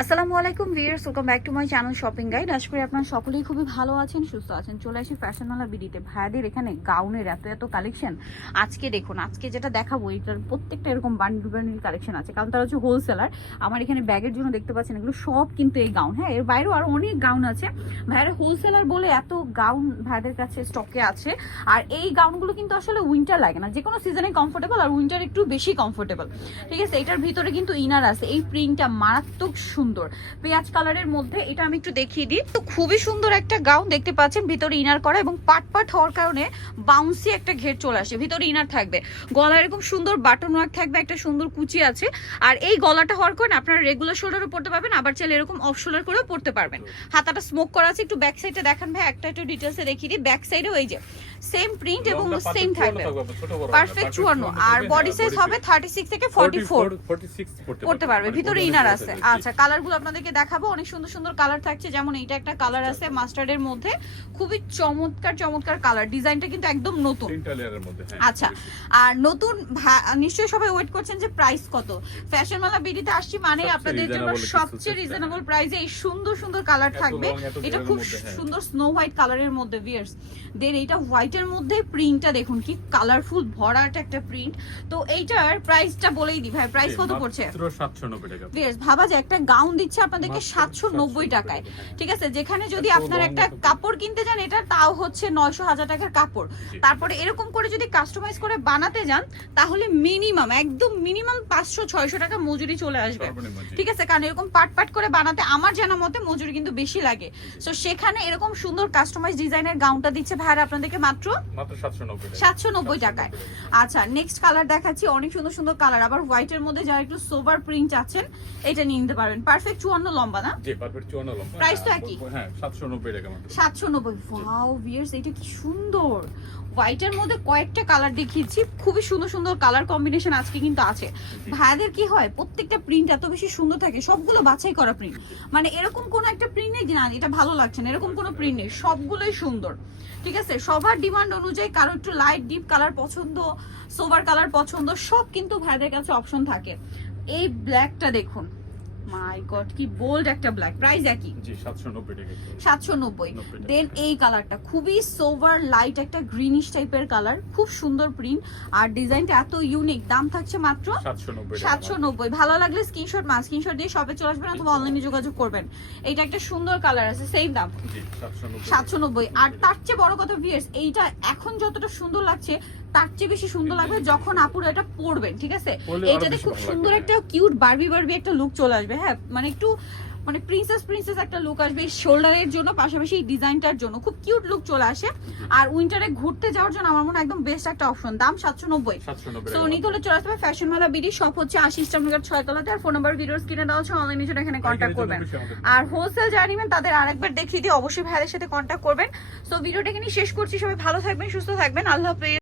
আসসালামু আলাইকুম viewers, welcome back to my channel shopping guide. আশা করি আপনারা সকলেই খুবই ভালো আছেন, সুস্থ আছেন। চলে আসি ফ্যাশনওয়ালা বিডিতে। ভাইয়াদের এখানে গাউনের এত কালেকশন। আজকে দেখুন, আজকে যেটা দেখাবো এটার প্রত্যেকটা এরকম বান্ডিল বান্ডিল কালেকশন আছে, কারণ তারা হচ্ছে হোলসেলার। আমার এখানে ব্যাগের জন্য দেখতে পাচ্ছেন এগুলো সব কিন্তু এই গাউন। হ্যাঁ, এর বাইরেও আরো অনেক গাউন আছে। ভাইয়ারা হোলসেলার বলে এত গাউন ভাইয়াদের কাছে স্টকে আছে। আর এই গাউনগুলো কিন্তু আসলে উইন্টার লাগে না, যে কোনো সিজনে কমফোর্টেবল, আর উইন্টার একটু বেশি কমফোর্টেবল। ঠিক আছে, এটার ভিতরে কিন্তু ইনার আছে। এই প্রিন্টটা মারাত্মক সুন্দর, পেঁয়াজ কালারের মধ্যে। এটা আমি একটু দেখিয়ে দিই। তো খুবই সুন্দর একটা গাউন দেখতে পাচ্ছেন, ভিতরে ইনার করা এবং পাট পাট হওয়ার কারণে বাউন্সি একটা ঘের চলে আসে। ভিতরে ইনার থাকবে, গলা এরকম সুন্দর বাটন ওয়ার্ক থাকবে, একটা সুন্দর কুচি আছে। আর এই গলাটা হওয়ার কারণে আপনারা রেগুলার শোল্ডারও পড়তে পারবেন, আবার চাইলে এরকম অফ শোল্ডার করেও পড়তে পারবেন। হাতাটা স্মোক করা আছে। একটু ব্যাক সাইডে দেখান ভাই, একটা একটু ডিটেলসে দেখিয়ে দিই। ব্যাক সাইডেও এই যে সেম প্রিন্ট এবং সেম থাকবে, পারফেক্ট 54। আর বডি সাইজ হবে 36 থেকে 44 পড়তে পারবে। ভিতরে ইনার আছে। আচ্ছা, কালারগুলো আপনাদেরকে দেখাবো। অনেক সুন্দর সুন্দর কালার থাকছে, যেমন এইটা একটা কালার আছে মাস্টার্ডের মধ্যে, খুবই চমৎকার চমৎকার কালার। ডিজাইনটা কিন্তু একদম নতুন। আচ্ছা, আর নতুন নিশ্চয়ই সবাই ওয়েট করছেন যে প্রাইস কত। ফ্যাশনওয়ালা বিডিতে আসছি মানে আপনাদের জন্য সবচেয়ে রিজনেবল প্রাইসে এই সুন্দর সুন্দর কালার থাকবে। এটা খুব সুন্দর স্নো হোয়াইট কালারের মধ্যে ভিউয়ার্স। দেন এইটা হোয়াইটের মধ্যে প্রিন্টটা দেখুন কি কালারফুল, ভরাট একটা প্রিন্ট। তো এইটার প্রাইসটা বলেই দি ভাই, প্রাইস কত পড়ছে? মাত্র 790 টাকা। ভিউয়ার্স, ভাবা যায় একটা গাউন দিচ্ছে আপনাদেরকে 790 টাকায়। ঠিক আছে, যেখানে যদি আপনার একটা কাপড় কিনতে যান এটা তাও হচ্ছে 900-1000 টাকার কাপড়। তারপরে এরকম করে যদি কাস্টমাইজ করে বানাতে যান তাহলে মিনিমাম একদম মিনিমাম 500-600 টাকা মজুরি চলে আসবে। ঠিক আছে, কারণ এরকম পাট পাট করে বানাতে আমার জানা মতে মজুরি কিন্তু বেশি লাগে। সো সেখানে এরকম সুন্দর কাস্টমাইজ ডিজাইনের গাউনটা দিচ্ছে ভাইরা আপনাদেরকে মাত্র 790 টাকায়। আচ্ছা, নেক্সট কালার দেখাচ্ছি। অনেক সুন্দর সুন্দর কালার, আবার হোয়াইটের মধ্যে যারা একটু সোবার প্রিন্ট আছেন এটা নিয়ে নিতে পারবেন। পারফেক্ট 54 লম্বা না? জি, পারফেক্ট 54 লম্বা। প্রাইস তো একই। হ্যাঁ, 790 টাকা মাত্র। 790। ওয়াও ভিউয়ার্স, এটা কি সুন্দর। হোয়াইটের মধ্যে কয়েকটা কালার দেখিয়েছি, খুবই সুন্দর সুন্দর কালার কম্বিনেশন আজকে কিন্তু আছে। ভাইয়াদের কি হয়, প্রত্যেকটা প্রিন্ট এত বেশি সুন্দর থাকে, সবগুলো বাছাই করা প্রিন্ট। মানে এরকম কোনো একটা প্রিন্ট নেই যে না এটা ভালো লাগছে না, এরকম কোনো প্রিন্ট নেই, সবগুলোই সুন্দর। ঠিক আছে, সবার ডিমান্ড অনুযায়ী কারো একটু লাইট ডিপ কালার পছন্দ, সোবার কালার পছন্দ, সব কিন্তু ভাইদের কাছে অপশন থাকে। এই ব্ল্যাকটা দেখুন, মাই গড কি বোল্ড একটা ব্ল্যাক। প্রাইস একই, জি 790 টাকা। 790। দেন এই কালারটা খুবই সোভার লাইট একটা গ্রিনিশ টাইপের কালার, খুব সুন্দর প্রিন্ট আর ডিজাইনটা এত ইউনিক। দাম থাকছে মাত্র 790। ভালো লাগলে স্ক্রিনশট দিয়ে শপে চলে আসবেন অথবা অনলাইনে যোগাযোগ করবেন। এটা একটা সুন্দর কালার আছে, সেম দাম 790। আর তার চেয়ে বড় কথা ভিউয়ার্স, এইটা এখন যতটা সুন্দর লাগছে তার চেয়ে বেশি সুন্দর লাগবে যখন আপুরা এটা পরবেন। ঠিক আছে, এইটাতে খুব সুন্দর একটা কিউট বারবি একটা লুক চলে আসবে। হ্যাঁ, মানে একটু মানে প্রিন্সেস একটা লুক আসবে এই শোল্ডারের জন্য, পাশাপাশি এই ডিজাইনটার জন্য খুব কিউট লুক চলে আসে। আর উইন্টারে ঘুরতে যাওয়ার জন্য আমার মনে হয় একদম বেস্ট একটা অপশন। দাম 790। তো নিতে হলে চলে আসবে ফ্যাশনওয়ালা বিডি, শপ হচ্ছে 80 ইস্টার্ন 6 তলাতে। আর ফোন নাম্বার ভিডিওর স্ক্রিনে দেওয়া আছে, অনলাইনে জন্য এখানে কন্ট্যাক্ট করবেন। আর হোলসেল যারা নেবেন তাদের আরেকবার দেখিয়ে দিয়ে অবশ্যই ভাইয়ের সাথে কন্ট্যাক্ট করবেন। সো ভিডিওটা এখানে শেষ করছি। সবাই ভালো থাকবেন, সুস্থ থাকবেন, আল্লাহ হাফেজ।